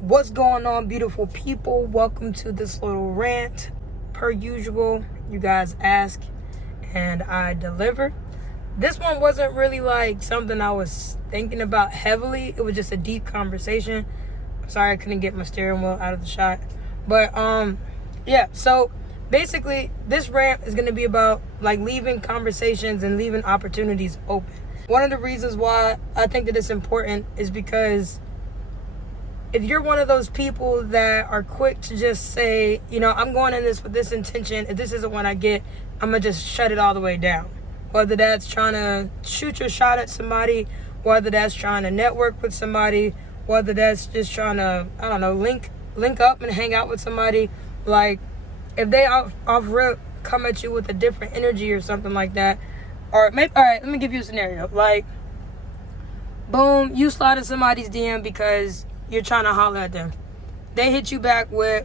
What's going on, beautiful people? Welcome to this little rant. Per usual, you guys ask and I deliver. This one wasn't really like something I was thinking about heavily. It was just a deep conversation. Sorry I couldn't get my steering wheel out of the shot. But yeah, so basically this rant is going to be about like leaving conversations and leaving opportunities open. One of the reasons why I think that it's important is because if you're one of those people that are quick to just say, I'm going in this with this intention, if this isn't what I get, I'm going to just shut it all the way down. Whether that's trying to shoot your shot at somebody, whether that's trying to network with somebody, whether that's just trying to, link up and hang out with somebody. Like, if they off rip come at you with a different energy or something like that, or maybe, all right, let me give you a scenario. Like, boom, you slide in somebody's DM because you're trying to holler at them. They hit you back with,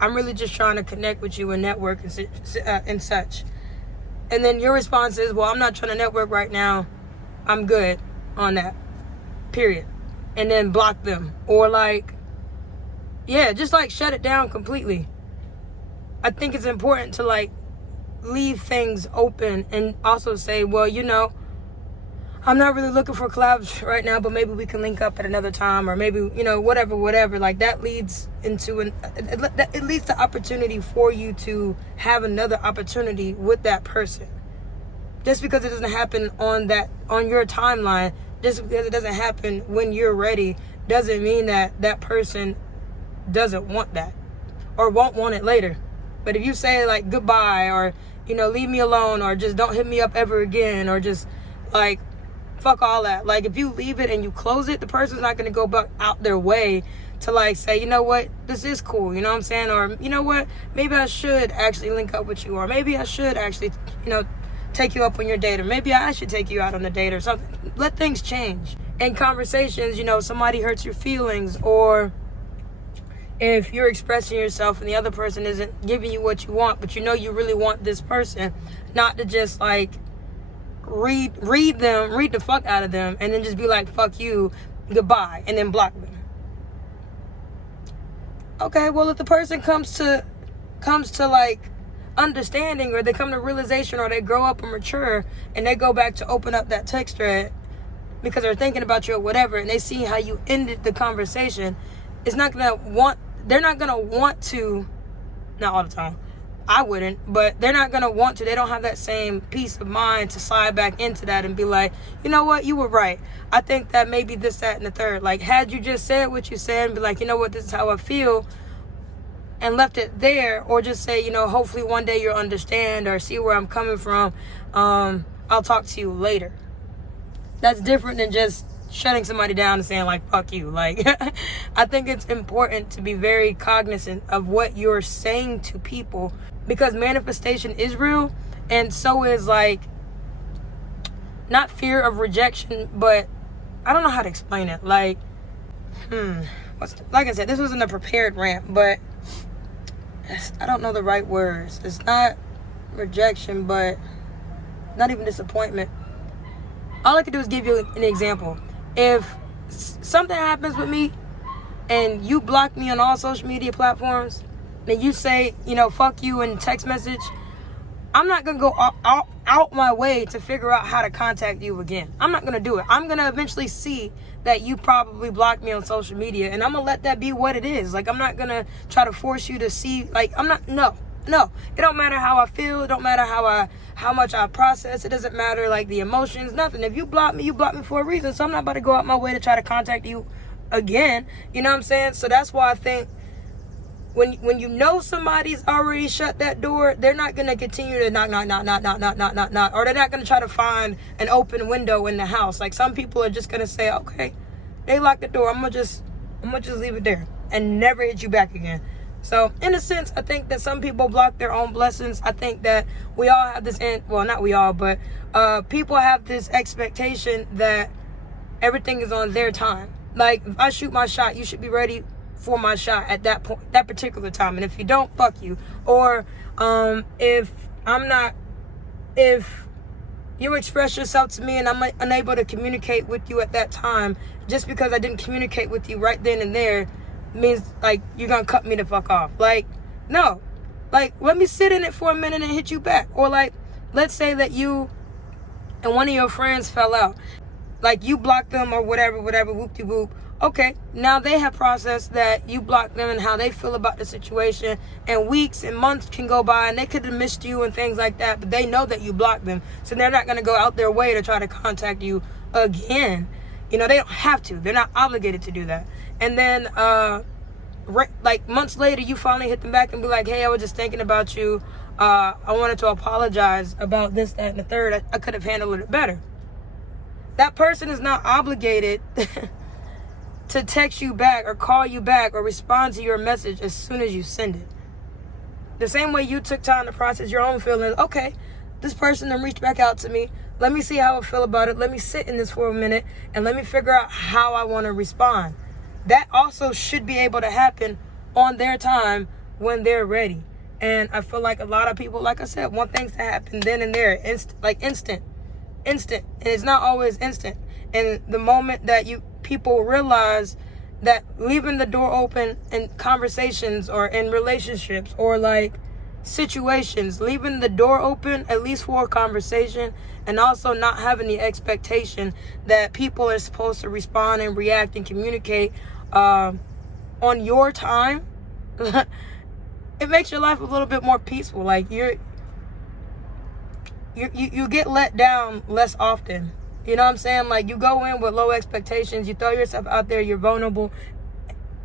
I'm really just trying to connect with you and network and such. And then your response is, well, I'm not trying to network right now. I'm good on that. Period. And then block them. Or just shut it down completely. I think it's important to leave things open and also say, well, I'm not really looking for collabs right now, but maybe we can link up at another time, or maybe, whatever. Like, that leads into it leads to opportunity for you to have another opportunity with that person. Just because it doesn't happen on your timeline, just because it doesn't happen when you're ready, doesn't mean that that person doesn't want that or won't want it later. But if you say goodbye, or, leave me alone, or just don't hit me up ever again, or just fuck all that. If you leave it and you close it, the person's not going to go back out their way to say, you know what, this is cool, you know what I'm saying? Or, you know what, maybe I should actually link up with you, or maybe I should actually, take you up on your date, or maybe I should take you out on a date or something. Let things change. In conversations, somebody hurts your feelings, or if you're expressing yourself and the other person isn't giving you what you want, but you really want this person, not to just read the fuck out of them and then just be like, fuck you, goodbye, and then block them. Okay, well, if the person comes to understanding, or they come to realization, or they grow up and mature, and they go back to open up that text thread because they're thinking about you or whatever, and they see how you ended the conversation, they're not gonna want to, not all the time, I wouldn't, but they're not going to want to. They don't have that same peace of mind to slide back into that and be like, you know what, you were right. I think that maybe this, that, and the third. Had you just said what you said and be like, you know what, this is how I feel, and left it there, or just say, hopefully one day you'll understand or see where I'm coming from. I'll talk to you later. That's different than just shutting somebody down and saying fuck you. I think it's important to be very cognizant of what you're saying to people, because manifestation is real, and so is not fear of rejection, but I don't know how to explain it. Like I said, this wasn't a prepared rant, but I don't know the right words. It's not rejection, but not even disappointment. All I can do is give you an example. If something happens with me and you block me on all social media platforms, and you say, fuck you in text message, I'm not going to go out my way to figure out how to contact you again. I'm not going to do it. I'm going to eventually see that you probably blocked me on social media, and I'm going to let that be what it is. I'm not going to try to force you to see, no. It don't matter how I feel. It don't matter how much I process. It doesn't matter the emotions, nothing. If you block me for a reason. So I'm not about to go out my way to try to contact you again. You know what I'm saying? So that's why I think when somebody's already shut that door, they're not gonna continue to knock, or they're not gonna try to find an open window in the house. Some people are just gonna say, okay, they locked the door. I'm gonna just leave it there and never hit you back again. So, in a sense, I think that some people block their own blessings. I think that we all have this, not we all, but people have this expectation that everything is on their time. If I shoot my shot, you should be ready for my shot at that point, that particular time. And if you don't, fuck you. Or if you express yourself to me and I'm unable to communicate with you at that time, just because I didn't communicate with you right then and there, means like you're gonna cut me the fuck off. Like, no. Like, let me sit in it for a minute and hit you back. Or like, let's say that you and one of your friends fell out. Like, you blocked them or whatever, whoop-de-whoop. Okay, now they have processed that you blocked them and how they feel about the situation, and weeks and months can go by and they could have missed you and things like that, but they know that you blocked them, so they're not going to go out their way to try to contact you again. You know, they don't have to. They're not obligated to do that. And then, like, months later, you finally hit them back and be like, hey, I was just thinking about you. I wanted to apologize about this, that, and the third. I could have handled it better. That person is not obligated to text you back or call you back or respond to your message as soon as you send it. The same way you took time to process your own feelings. Okay, this person then reached back out to me. Let me see how I feel about it. Let me sit in this for a minute and let me figure out how I want to respond. That also should be able to happen on their time when they're ready. And I feel like a lot of people, like I said, want things to happen then and there, instant. And it's not always instant. And the moment that people realize that leaving the door open in conversations or in relationships or like situations, leaving the door open at least for a conversation, and also not having the expectation that people are supposed to respond and react and communicate on your time, it makes your life a little bit more peaceful. Like you get let down less often. You know what I'm saying? Like, you go in with low expectations, you throw yourself out there, you're vulnerable,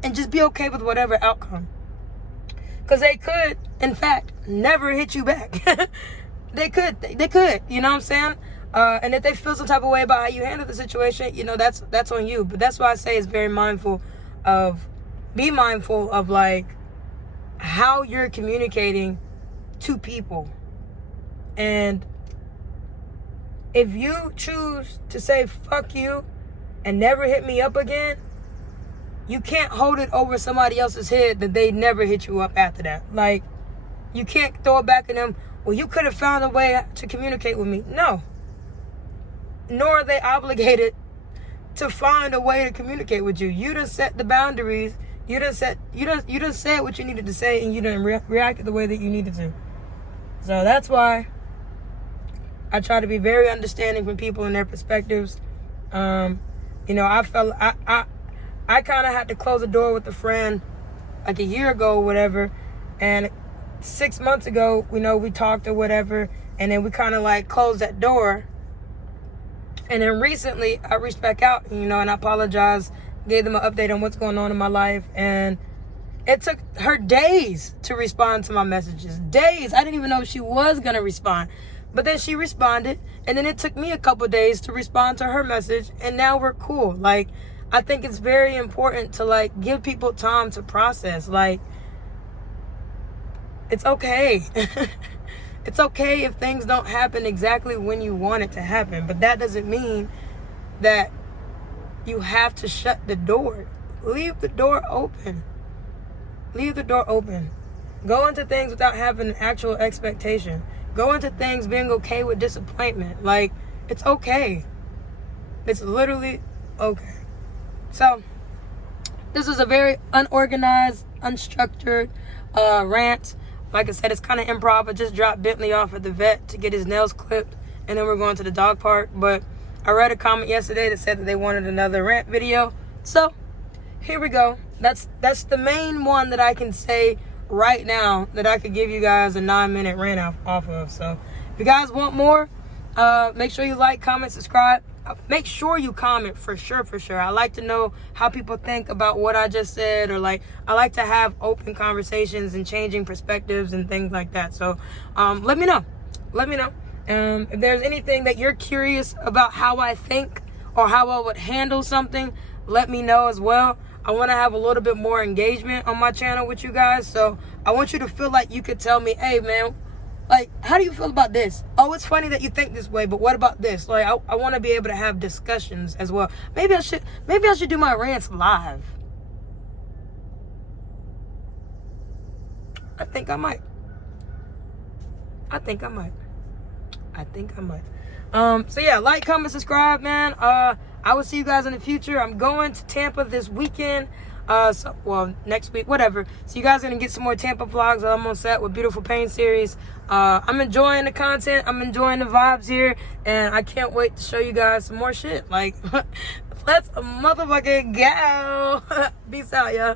and just be okay with whatever outcome. Because they could, in fact, never hit you back. They could, you know what I'm saying? And if they feel some type of way about how you handle the situation, you know, that's on you. But that's why I say it's be mindful of like how you're communicating to people. And if you choose to say fuck you and never hit me up again, you can't hold it over somebody else's head that they never hit you up after that. Like, you can't throw it back at them. Well, you could have found a way to communicate with me. No. Nor are they obligated to find a way to communicate with you. You done set the boundaries. You done said what you needed to say, and you done reacted the way that you needed to. So that's why I try to be very understanding from people and their perspectives. You know, I kind of had to close the door with a friend like a year ago or whatever. And 6 months ago, you know, we talked or whatever. And then we kind of like closed that door. And then recently I reached back out, you know, and I apologized, gave them an update on what's going on in my life. And it took her days to respond to my messages. Days. I didn't even know if she was going to respond. But then she responded, and then it took me a couple days to respond to her message, and now we're cool. Like, I think it's very important to, like, give people time to process. Like, it's okay. It's okay if things don't happen exactly when you want it to happen, but that doesn't mean that you have to shut the door. Leave the door open. Leave the door open. Go into things without having an actual expectation. Go into things being okay with disappointment. Like, it's okay. It's literally okay. So, this is a very unorganized, unstructured rant. Like I said, it's kind of improv. I just dropped Bentley off at the vet to get his nails clipped, and then we're going to the dog park. But I read a comment yesterday that said that they wanted another rant video. So, here we go. That's the main one that I can say right now that I could give you guys a 9-minute rant off of. So if you guys want more, make sure you like, comment, subscribe. Make sure you comment for sure. I like to know how people think about what I just said, or like I like to have open conversations and changing perspectives and things like that. So let me know. If there's anything that you're curious about how I think or how I would handle something, let me know as well. I want to have a little bit more engagement on my channel with you guys. So I want you to feel like you could tell me, hey man, like, how do you feel about this? Oh, it's funny that you think this way, but what about this? Like, I want to be able to have discussions as well. Maybe I should do my rants live. I think I might. So yeah, like, comment, subscribe, man. I will see you guys in the future. I'm going to Tampa this weekend. Well, next week, whatever. So you guys are gonna get some more Tampa vlogs while I'm on set with Beautiful Pain series. I'm enjoying the content. I'm enjoying the vibes here, and I can't wait to show you guys some more shit. Like, let's motherfucking go. Peace out, y'all.